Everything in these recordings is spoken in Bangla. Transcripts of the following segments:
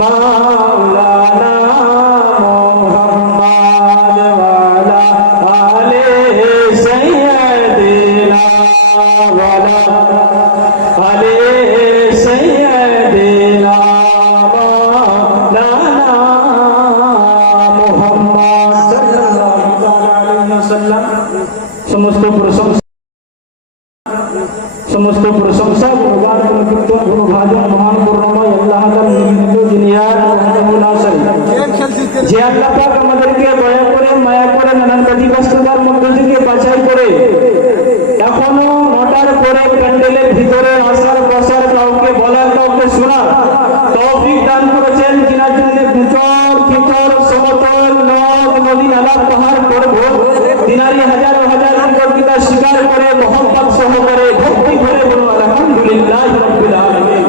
মাওলানা মুহাম্মদ ওয়ালা আলে সাইয়্যিদিনা ওয়ালা আলে সাইয়্যিদিনা মাওলানা মুহাম্মদ সাল্লাল্লাহু আলাইহি ওয়াসাল্লাম। সমস্ত প্রশংসা ভগবান কীর্তন গুণভাজন মহান করুণাময় আল্লাহ তাআলা নিমিত্ত দুনিয়ার মুনাসারি যে আল্লাহ পাক আমাদেরকে দয়া করে মায়া করে নানান কাজী ব্যস্ততার মধ্যে থেকে বাছাই করে এখনো ৯টার পরে প্যান্ডেলের ভিতরে আসার বসার কাউকে বলার কাউকে শোনার তৌফিক দান করেছেন, যিনার জন্য বিচর খিচর সমতল নদ নদী নালা পাহাড় পর্বত দিনারি হাজার হাজার কৃতজ্ঞতা স্বীকার করে মোহাম্মদ সহকারে ভক্তি ভরে বলুন আলহামদুলিল্লাহ রাব্বিল আলামিন।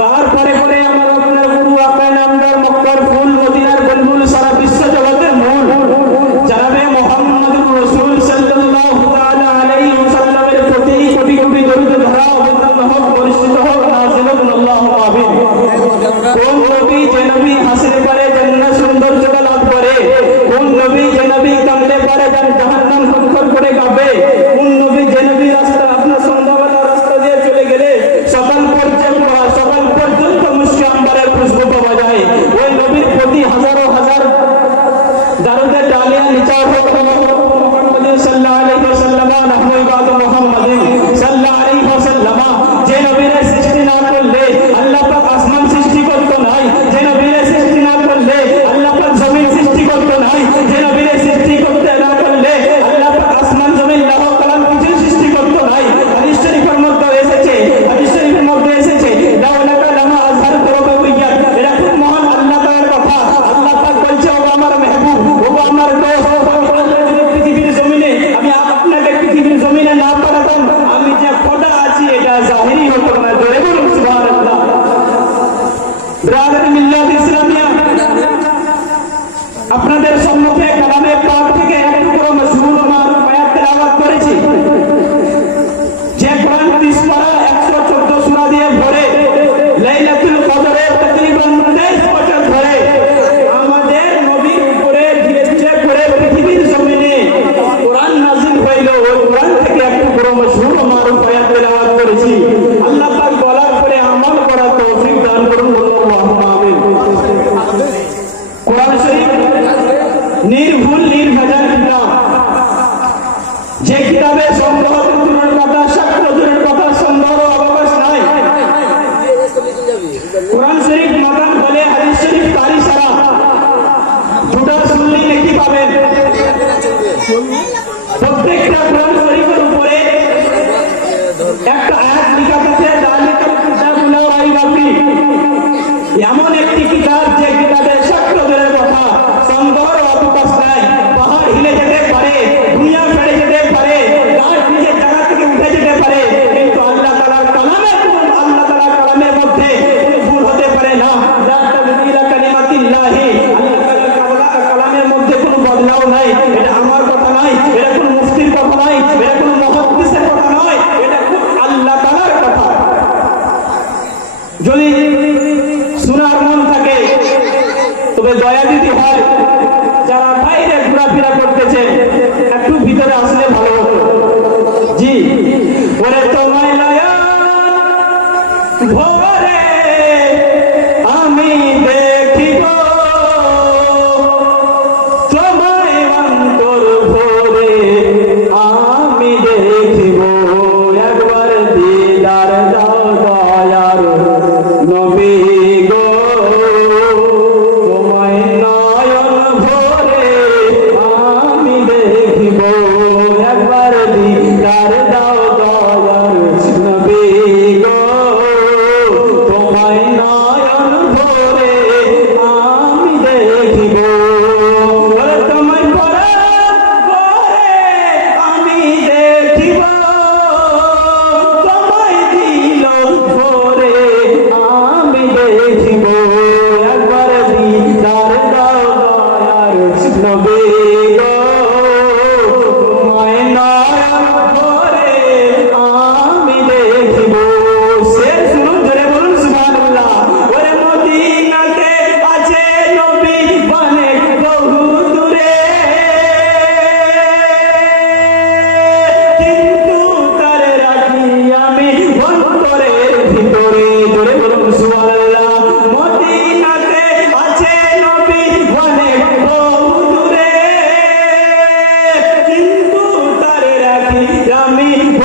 তারপরে পরে আমার আপনার গুরু আকা নামদার মক্কার ফুল মদিনার বুলবুল সারা বিশ্ব জগতের মূল জানাবে মুহাম্মদুর রাসূল সাল্লাল্লাহু তাআলা আলাইহি ওয়াসাল্লামের প্রতি কোটি কোটি দরুদ ধারা অবতীর্ণ হোক, বর্ষিত হোক, নাযিল হোক, আল্লাহুম্মা আমিন। কোন নবী যে নবী হাসিল করে জান্নাত সৌন্দর্যতা লাভ করে, কোন নবী যে নবী কামলে পারে জাহান্নাম খরখর করে কাঁপে, কোন নবী যে নবী রাস্তা আপনার সন্ধ্যাবেলা রাস্তা দিয়ে চলে গেলে সকাল পর্যন্ত মুশকি আম্বারের খুশবু পাওয়া যায়, ওই নবীর প্রতি হাজারো হাজার দারুদের ডালিয়া নিচার হোক মুহাম্মদ সাল্লাল্লাহু আলাইহি ওয়াসাল্লাম নাহনু ইবাদু মুহাম্মাদিন সাল্লাল্লাহু আলাইহি ওয়াসাল্লাম। যে নবীর সৃষ্টি না করলে আল্লাহ পাক আসমান সৃষ্টি করতো নাই, যে নবীর সৃষ্টি না করলে আল্লাহ পাক জমিন সৃষ্টি করতো নাই, যে নবীর সৃষ্টি করতে না করলে আল্লাহ পাক আসমান জমিন লাহ কালাম কিছু সৃষ্টি করতো নাই। হাদিস শরীফের মধ্যে এসেছে লাউলাকা লামা আযহারতু রুবাবিয়্যাত, এটা খুব মহান আল্লাহ তাআলার কথা। আল্লাহ পাক বলছে ও আমার মেহবুব, ও আমার দোস্ত, পৃথিবীর জমিনে আমি আপনাকে পৃথিবীর জমিনে না পাঠাতাম, আমি যে খোদা আছি এটা জাহিরি হতো না। জোরে বলুন সুবহানাল্লাহ। ব্রাদার মিল্লাত ইসলামিয়া, আপনাদের সম্মুখে কালামে পাক থেকে এক টুকরো মশহুর মারুফ আয়াত তেলাওয়াত করেছি, যে কোরআন 30 পারা 114 সূরা দিয়ে ভরে লাইলাতুল কদরে তকরিবান 23 বছর ধরে আমাদের নবীর উপরে ধীরে ধীরে করে পৃথিবীর জমিনে কোরআন নাযিল হইল, ওই কোরআন থেকে এক টুকরো মশহুর মারুফ আয়াত তেলাওয়াত করেছি। আল্লাহ পাক বলার পরে আমল করার তৌফিক দান করুন, আল্লাহুম্মা আমিন। কোরআন শরীফ নির্ভুল নির্ভেজাল কিতাব, যে কিতাবে সন্দেহ দূরের কথা, শাস্ত্র দূরের কথা, সন্দেহ অবকাশ নাই। কোরআন শরীফ মাকাম বলে, হাদিস শরীফ তারি সারা, দুটো শুনলেই নাকি পাবেন। প্রত্যেকটা কোরআন শরীফের উপরে একটা আয়াত লিখা আছে, যালিকাল কিতাবু লা রাইবা ফীহ, এমন একটি কিতাব যে কিতাবে শাস্ত্র দূরের কথা, সন্দেহ অবকাশ নাই। পাহাড় হিলে যেতে পারে, দুনিয়া ফেটে যেতে পারে, গাছ নিজের জায়গা থেকে উঠে যেতে পারে, কিন্তু আল্লাহ তাআলার কালামের মধ্যে কোনো ভুল হতে পারে না। লা তাবদীলা কালিমাতিল্লাহি, আল্লাহ তাআলার কালামের মধ্যে কোনো বদলাও নাই। এটা আমার কথা নয়, এটা কোনো মুফতির কথা নয়, এটা কোনো মুহাদ্দিসের কথা নয়, এটা খুব আল্লাহ তাআলার কথা। যদি শোনার মন থাকে তবে দয়া দিতে হয়, যারা বাইরে ঘোরাফেরা করতেছে একটু ভিতরে আসলে ভালো হতো। জি, ওরে তোমায় নয়ন ভরে আমি দেখিব, তোমায় অন্তর ভরে আমি দেখিব, একবার দিদার দাও দয়ার নবী গো, তোমায় নয়ন ভরে আমি দেখিব, একবার দিদার দাও দয়ার নবী গো,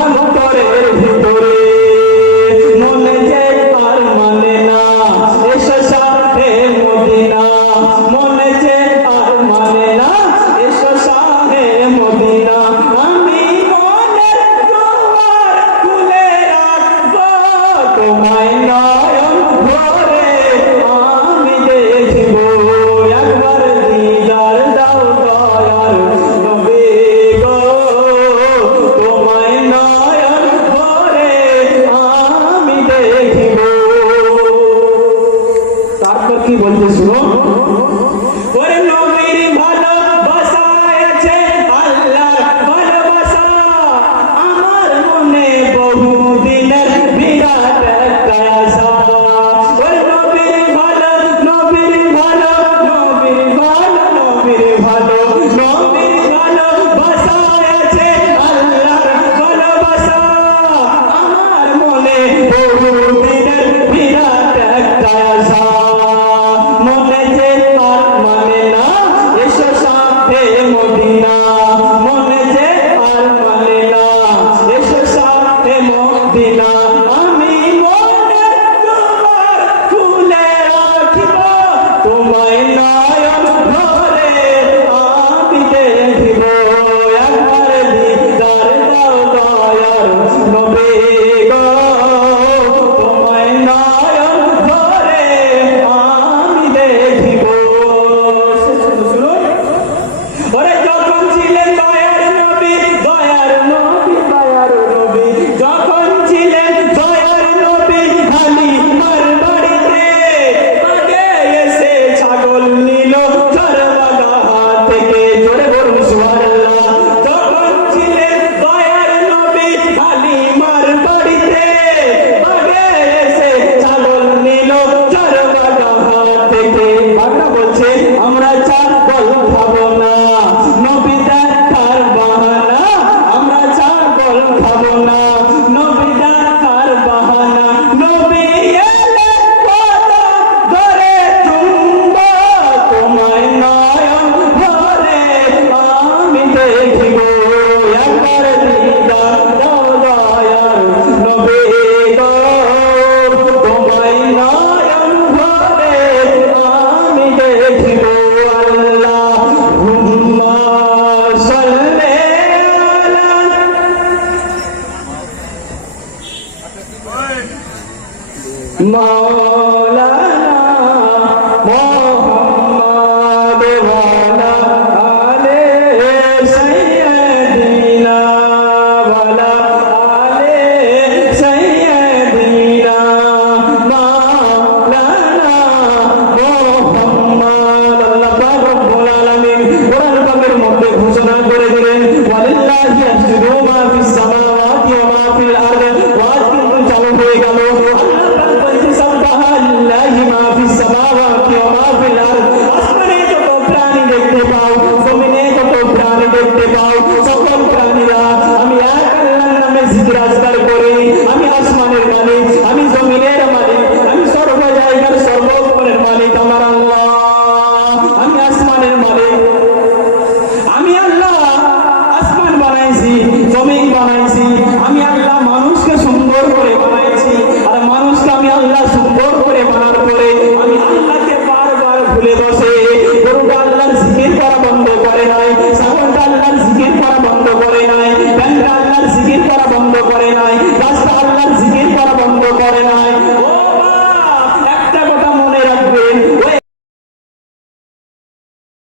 অন্তরের ভিতরে মনে যে আর মানে না এসো শাহে মদিনা মনে যে আর মানে না এসো শাহে মদিনা আমি মনের দুয়ার খুলে রাখবো তোমায় নয়ন ভরে আমি দেখব একবার দিদার দাও দয়ার নবী গো তোমায় নয়ন ভরে আমি দেখব তারপর কি বলতে শুনো ওরে নবীর ভালোবাসা আছে আল্লাহর ভালোবাসা আমার মনে বহুদিনের বিরাট একটা আশা ওরে নবীর ভালো নবীর ভালো নবীর ভালো নবীর ভালো নবীর ভালোবাসা আছে আল্লাহর ভালোবাসা আমার মনে বহুদিনের বিরাট একটা আশা মনে যে আর মানে না এসো শাহে মদিনা মনে যে আর মানে না এসো শাহে মদিনা আমি মনের দুয়ার খুলে রাখিব তোমায় নয়ন ভরে আমি দেখিব একবার দিদার দাও দয়ার নবী গো তোমায় নয়ন ভরে আমি দেখিব ওরে যখন ছিলেন দয়ার নবী দয়ার নবী দয়ার নবী যখন ছিলেন দয়ার নবী হালিমার বাড়িতে আগে এসে ছাগল নিল চরবাগা থেকে জোরে বলুন সুবহানাল্লাহ যখন ছিলেন দয়ার নবী হালিমার বাড়িতে আগে এসে ছাগল নিল চরবাগা থেকে বাংলা বলছে আমরা ছাগল খাবো না নবী দেখার বাহানা আমরা ছাগল খাবো না নবী দেখার বাহানা নবী এলে কদম ধরে চুম্ব তোমায় নয়ন ভরে আমি দেখিব একবার দিদার দাও দয়ার নবী গো তোমায় নয়ন ভরে আমি দেখিব আল্লাহুম্মা সাল্লি আলা মাওলানা মুহাম্মদ ওয়া আলা আলি সাইয়্যিদিনা ওয়া আলা আলি সাইয়্যিদিনা মাওলানা মুহাম্মদ আল্লাহ পাক রব্বুল আলামিন কোরআন পাকের মধ্যে ঘোষণা করে দিলেন ওয়ালিল্লাহি ইয়াসজুদু মা ফিস সামাওয়াতি ওয়া মা ফিল আরদি ওয়াজ কিন্তু চালু হয়ে গেল আল্লাহ পাক বলছে সাবহানাল্লাহি মা ফিস সামাওয়াতি ওয়া মা ফিল আরদি আসমানে যত প্রাণী দেখতে পাও জমিনে যত প্রাণী দেখতে পাও সকল প্রাণীরা আমি এক আল্লাহর নামে জিকির আজকার করি আমি আসমানে